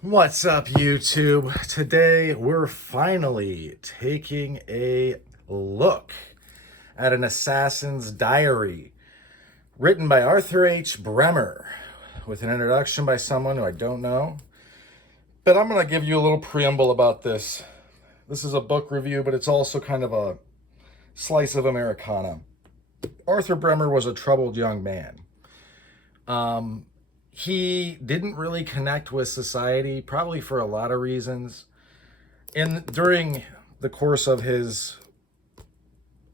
What's up, YouTube? Today we're finally taking a look at an assassin's diary written by Arthur H. Bremer with an introduction by someone who I don't know. But I'm going to give you a little preamble about this. This is a book review, but it's also kind of a slice of Americana. Arthur Bremer was a troubled young man. He didn't really connect with society, probably for a lot of reasons. And during the course of his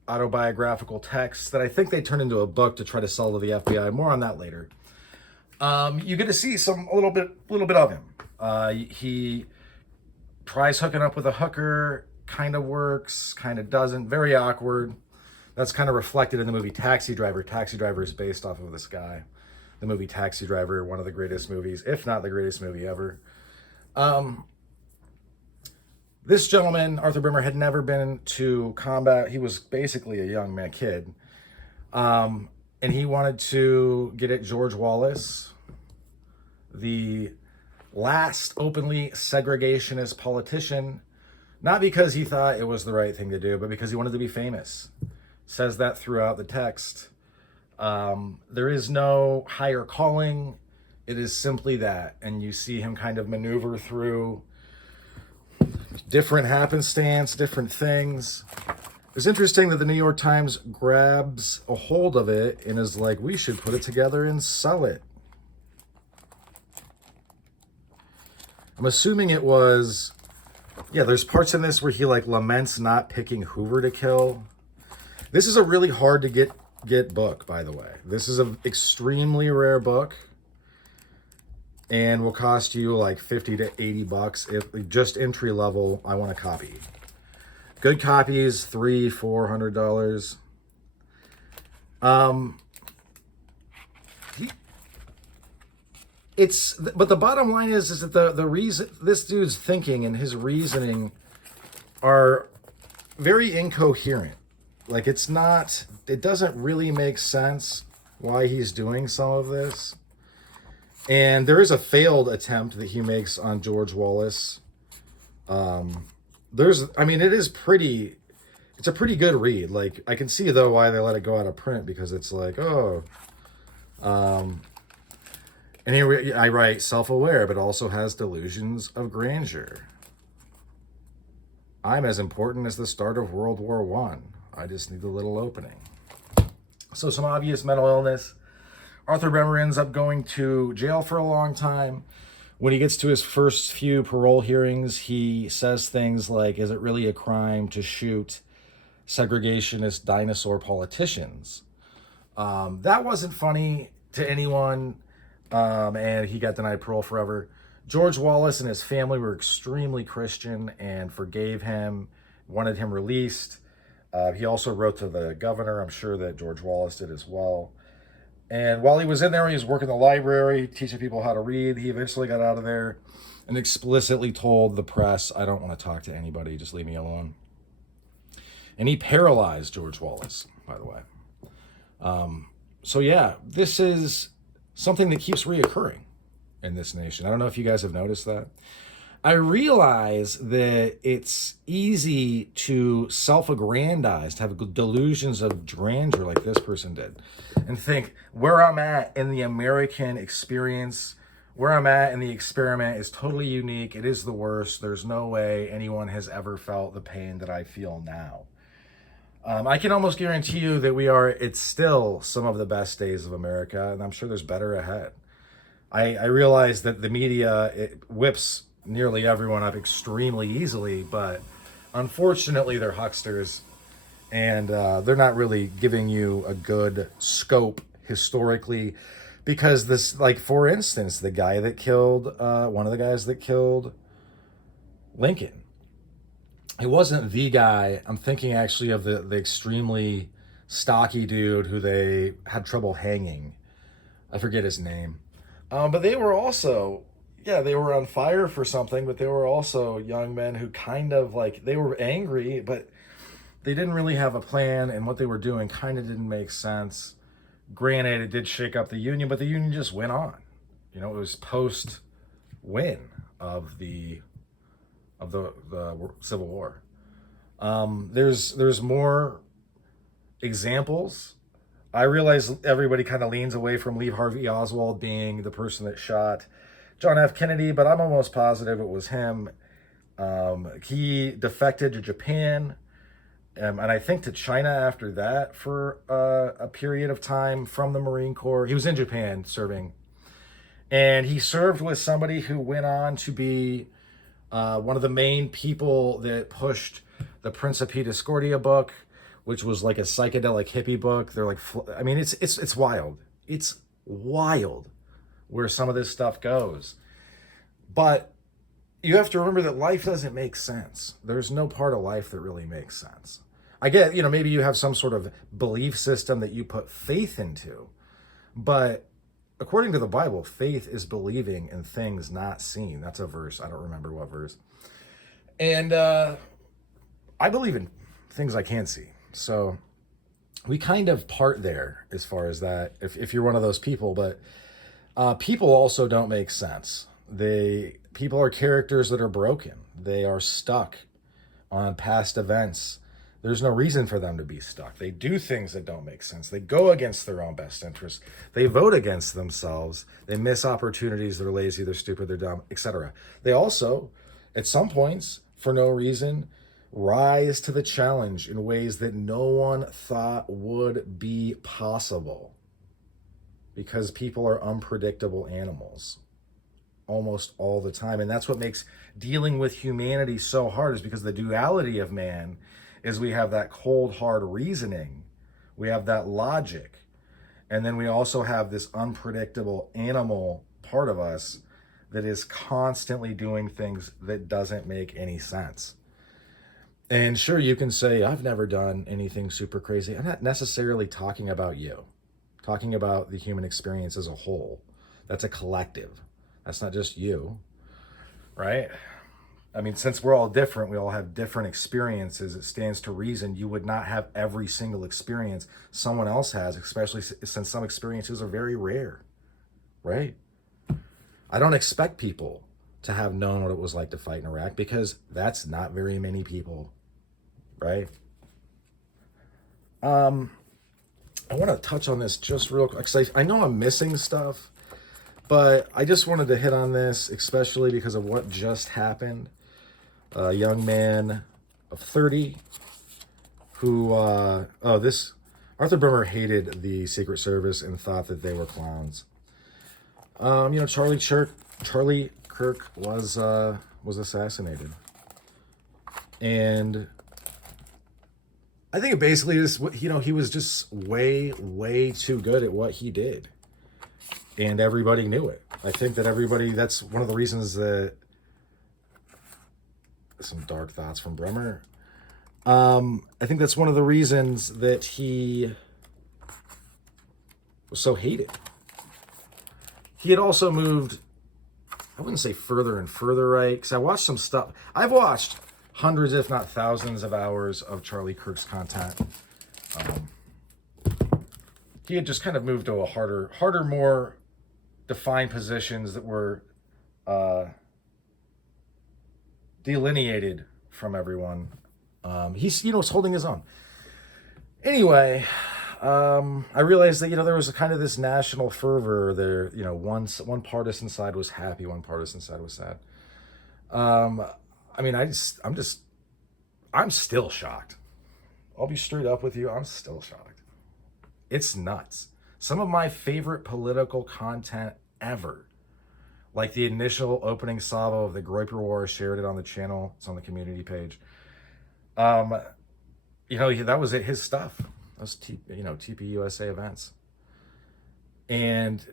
autobiographical texts, that I think they turned into a book to try to sell to the FBI. More on that later. You get to see a little bit of him. He tries hooking up with a hooker, kind of works, kind of doesn't. Very awkward. That's kind of reflected in the movie Taxi Driver. Taxi Driver is based off of this guy. The movie Taxi Driver, one of the greatest movies, if not the greatest movie ever. This gentleman, Arthur Bremer, had never been to combat. He was basically a young man kid. And he wanted to get at George Wallace, the last openly segregationist politician, not because he thought it was the right thing to do, but because he wanted to be famous. Says that throughout the text. There is no higher calling. It is simply that. And you see him kind of maneuver through different happenstance, different things. It's interesting that the New York Times grabs a hold of it and is like, we should put it together and sell it. I'm assuming it was, there's parts in this where he like laments not picking Hoover to kill. This is a really hard to get book, by the way. This is an extremely rare book and will cost you like 50 to 80 bucks if just entry level. I want a copy. Good copies, $300-400. But the bottom line is that the reason this dude's thinking and his reasoning are very incoherent. Like it doesn't really make sense why he's doing some of this. And there is a failed attempt that he makes on George Wallace. It's a pretty good read. Like I can see though why they let it go out of print, because it's like, and here I write self-aware, but also has delusions of grandeur. I'm as important as the start of World War I just need a little opening. So some obvious mental illness. Arthur Bremer ends up going to jail for a long time. When he gets to his first few parole hearings, he says things like, is it really a crime to shoot segregationist dinosaur politicians? That wasn't funny to anyone, and he got denied parole forever. George Wallace and his family were extremely Christian and forgave him, wanted him released. He also wrote to the governor. I'm sure that George Wallace did as well. And while he was in there, he was working the library, teaching people how to read. He eventually got out of there and explicitly told the press, I don't want to talk to anybody. Just leave me alone. And he paralyzed George Wallace, by the way. This is something that keeps reoccurring in this nation. I don't know if you guys have noticed that. I realize that it's easy to self-aggrandize, to have delusions of grandeur like this person did, and think where I'm at in the American experience, where I'm at in the experiment is totally unique. It is the worst. There's no way anyone has ever felt the pain that I feel now. I can almost guarantee you that it's still some of the best days of America, and I'm sure there's better ahead. I realize that the media, it whips nearly everyone up extremely easily, but unfortunately they're hucksters, and they're not really giving you a good scope historically, because this, like for instance, the guy that killed one of the guys that killed Lincoln, it wasn't the guy. I'm thinking actually of the extremely stocky dude who they had trouble hanging. I forget his name. But they were also, they were on fire for something, but they were also young men who kind of like, they were angry, but they didn't really have a plan, and what they were doing kind of didn't make sense. Granted, it did shake up the Union, but the Union just went on. It was post-win. of the Civil War. There's more examples. I realize everybody kind of leans away from Lee Harvey Oswald being the person that shot John F. Kennedy, but I'm almost positive it was him. He defected to Japan, and I think to China after that for a period of time from the Marine Corps. He was in Japan serving, and he served with somebody who went on to be one of the main people that pushed the Principe Discordia book, which was like a psychedelic hippie book. They're like, I mean, it's wild. It's wild where some of this stuff goes. But you have to remember that life doesn't make sense. There's no part of life that really makes sense. I get, maybe you have some sort of belief system that you put faith into, but according to the Bible, faith is believing in things not seen. That's a verse. I don't remember what verse. And I believe in things I can't see. So we kind of part there as far as that, if you're one of those people. But people also don't make sense. People are characters that are broken. They are stuck on past events. There's no reason for them to be stuck. They do things that don't make sense. They go against their own best interests. They vote against themselves. They miss opportunities. They're lazy, they're stupid, they're dumb, etc. They also, at some points, for no reason, rise to the challenge in ways that no one thought would be possible. Because people are unpredictable animals almost all the time. And that's what makes dealing with humanity so hard, is because the duality of man is we have that cold, hard reasoning. We have that logic. And then we also have this unpredictable animal part of us that is constantly doing things that doesn't make any sense. And sure, you can say, I've never done anything super crazy. I'm not necessarily talking about you. I'm talking about the human experience as a whole. That's a collective. That's not just you, right? I mean, since we're all different, we all have different experiences. It stands to reason you would not have every single experience someone else has, especially since some experiences are very rare, right? I don't expect people to have known what it was like to fight in Iraq, because that's not very many people, right? I want to touch on this just real quick, because I know I'm missing stuff, but I just wanted to hit on this, especially because of what just happened. A young man of 30 who, Arthur Bremer hated the Secret Service and thought that they were clowns. Charlie Kirk was assassinated. And I think it basically is, he was just way, way too good at what he did. And everybody knew it. I think that that's one of the reasons that, some dark thoughts from Bremer. I think that's one of the reasons that he was so hated. He had also moved, I wouldn't say further and further right, because I watched some stuff. I've watched hundreds, if not thousands, of hours of Charlie Kirk's content. He had just kind of moved to a harder, more defined positions that were delineated from everyone. He's holding his own. Anyway, I realized that there was a kind of this national fervor there. One partisan side was happy, one partisan side was sad. I'm still shocked. I'll be straight up with you. I'm still shocked. It's nuts. Some of my favorite political content ever, like the initial opening salvo of the Groyper War, I shared it on the channel. It's on the community page. That was it, his stuff. That was TPUSA events. And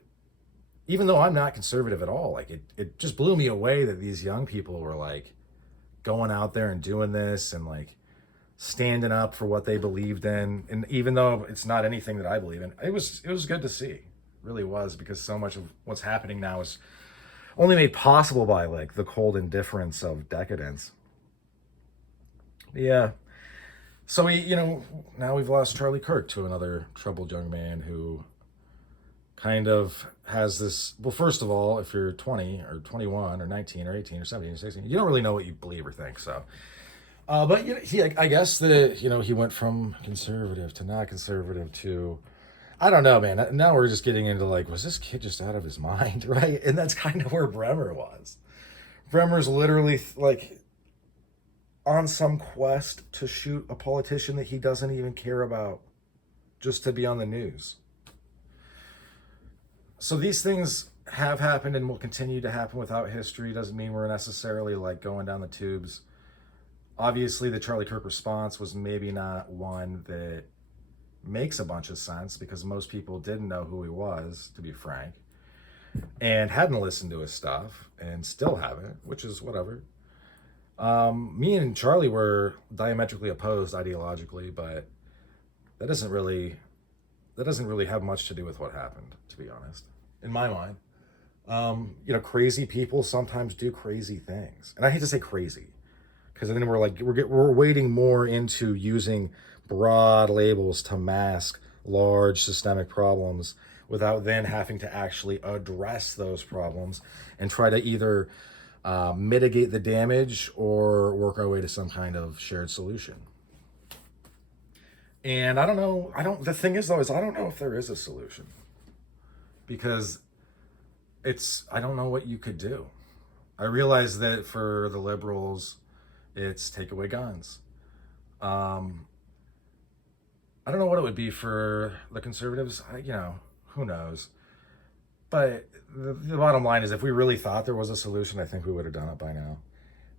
even though I'm not conservative at all, it just blew me away that these young people were going out there and doing this and standing up for what they believed in. And even though it's not anything that I believe in, it was good to see. It really was, because so much of what's happening now is only made possible by the cold indifference of decadence. Yeah. So now we've lost Charlie Kirk to another troubled young man who kind of has this, well, first of all, if you're 20 or 21 or 19 or 18 or 17 or 16, you don't really know what you believe or think. So, but you know, I guess he went from conservative to not conservative to, I don't know, man. Now we're just getting into like, was this kid just out of his mind, right? And that's kind of where Bremer was. Bremer's literally like on some quest to shoot a politician that he doesn't even care about, just to be on the news. So these things have happened and will continue to happen without history. Doesn't mean we're necessarily like going down the tubes. Obviously, the Charlie Kirk response was maybe not one that makes a bunch of sense, because most people didn't know who he was, to be frank, and hadn't listened to his stuff, and still haven't, which is whatever. Me and Charlie were diametrically opposed ideologically, but that doesn't really have much to do with what happened, to be honest, in my mind. Crazy people sometimes do crazy things, and I hate to say crazy, because then we're wading more into using broad labels to mask large systemic problems without then having to actually address those problems and try to either mitigate the damage or work our way to some kind of shared solution. And I don't know, the thing is though, is I don't know if there is a solution, because I don't know what you could do. I realize that for the liberals, it's take away guns. I don't know what it would be for the conservatives. Who knows? But the bottom line is, if we really thought there was a solution, I think we would have done it by now.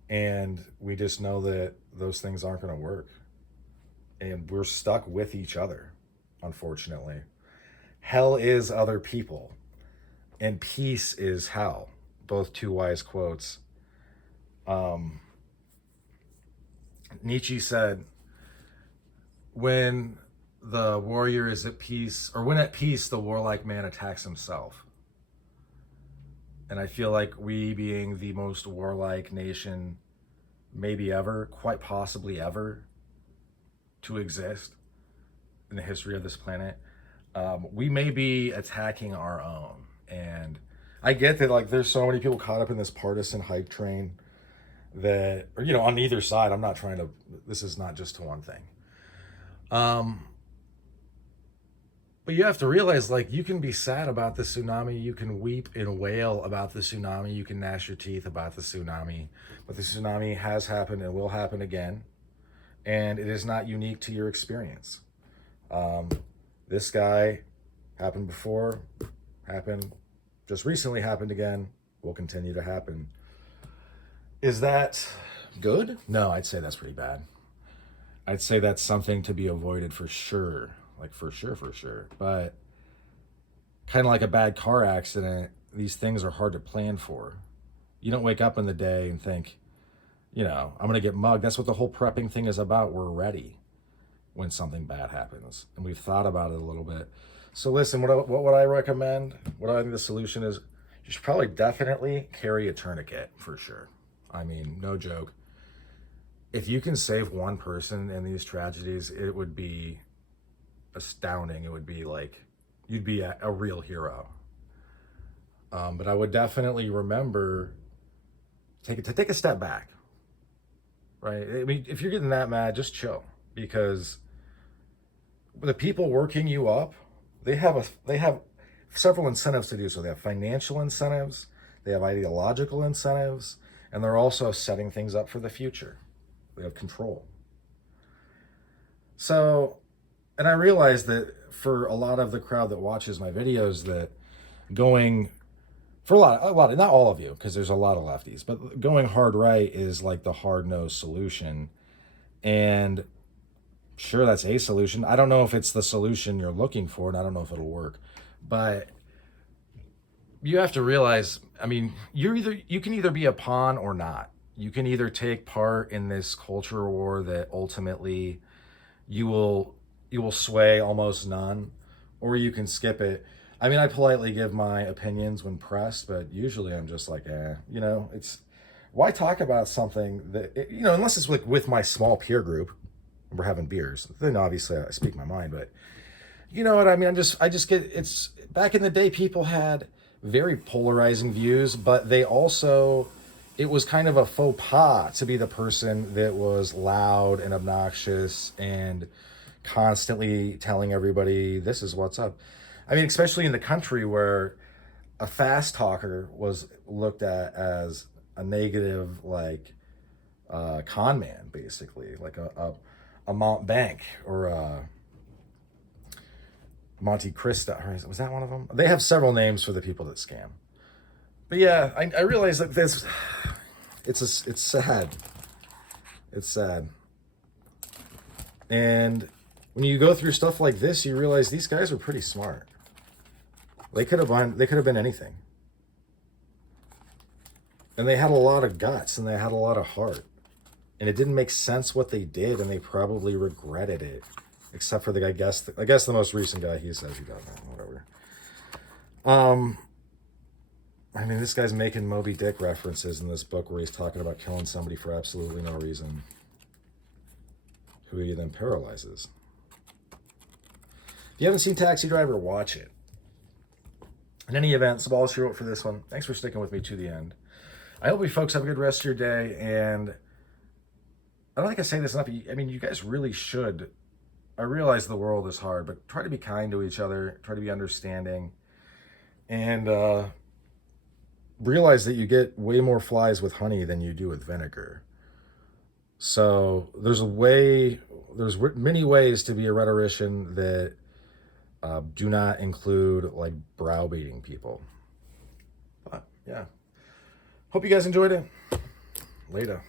And we just know that those things aren't going to work. And we're stuck with each other, unfortunately. Hell is other people, and peace is hell. Both two wise quotes. Nietzsche said, when the warrior is at peace, or when at peace, the warlike man attacks himself. And I feel like we, being the most warlike nation maybe ever, quite possibly ever, to exist in the history of this planet, we may be attacking our own. And I get that, like, there's so many people caught up in this partisan hype train that, or, on either side. I'm not trying to, this is not just to one thing. But you have to realize, like, you can be sad about the tsunami, you can weep and wail about the tsunami, you can gnash your teeth about the tsunami, but the tsunami has happened and will happen again, and it is not unique to your experience. This guy happened before, happened just recently, happened again, will continue to happen. Is that good? No, I'd say that's pretty bad. I'd say that's something to be avoided for sure. Like, for sure. But kind of like a bad car accident, these things are hard to plan for. You don't wake up in the day and think, I'm going to get mugged. That's what the whole prepping thing is about. We're ready when something bad happens. And we've thought about it a little bit. So listen, what would I recommend? What I think the solution is, you should probably definitely carry a tourniquet, for sure. I mean, no joke. If you can save one person in these tragedies, it would be astounding. It would be like, you'd be a real hero. But I would definitely remember to take a step back, right? I mean, if you're getting that mad, just chill, because the people working you up, they have several incentives to do so. They have financial incentives, they have ideological incentives, and they're also setting things up for the future. They have control. So, and I realize that for a lot of the crowd that watches my videos, that going for a lot, not all of you, because there's a lot of lefties, but going hard right is like the hard-nosed solution. And sure, that's a solution. I don't know if it's the solution you're looking for, and I don't know if it'll work. But you have to realize, I mean, you can either be a pawn or not. You can either take part in this culture war that ultimately you will sway almost none, or you can skip it. I mean, I politely give my opinions when pressed, but usually I'm just like, it's, why talk about something that, unless it's with my small peer group, and we're having beers, then obviously I speak my mind. But you know what I mean? I just get, it's, back in the day, people had very polarizing views, but they also, it was kind of a faux pas to be the person that was loud and obnoxious and constantly telling everybody, this is what's up. I mean, especially in the country where a fast talker was looked at as a negative, like, con man, basically, like a Mont Bank or a Monte Cristo. Was that one of them? They have several names for the people that scam. But yeah, I realize that this, it's sad. It's sad. And when you go through stuff like this, you realize these guys were pretty smart. They could have been anything. And they had a lot of guts and they had a lot of heart. And it didn't make sense what they did, and they probably regretted it. Except for the guy, I guess the most recent guy, he says he doesn't, whatever. I mean, this guy's making Moby Dick references in this book where he's talking about killing somebody for absolutely no reason, who he then paralyzes. If you haven't seen Taxi Driver, watch it. In any event, so Paul Schrader for this one. Thanks for sticking with me to the end. I hope you folks have a good rest of your day, and I don't think I say this enough. I mean, you guys really should. I realize the world is hard, but try to be kind to each other. Try to be understanding. And realize that you get way more flies with honey than you do with vinegar. So there's many ways to be a rhetorician that do not include, like, browbeating people. But yeah. Hope you guys enjoyed it. Later.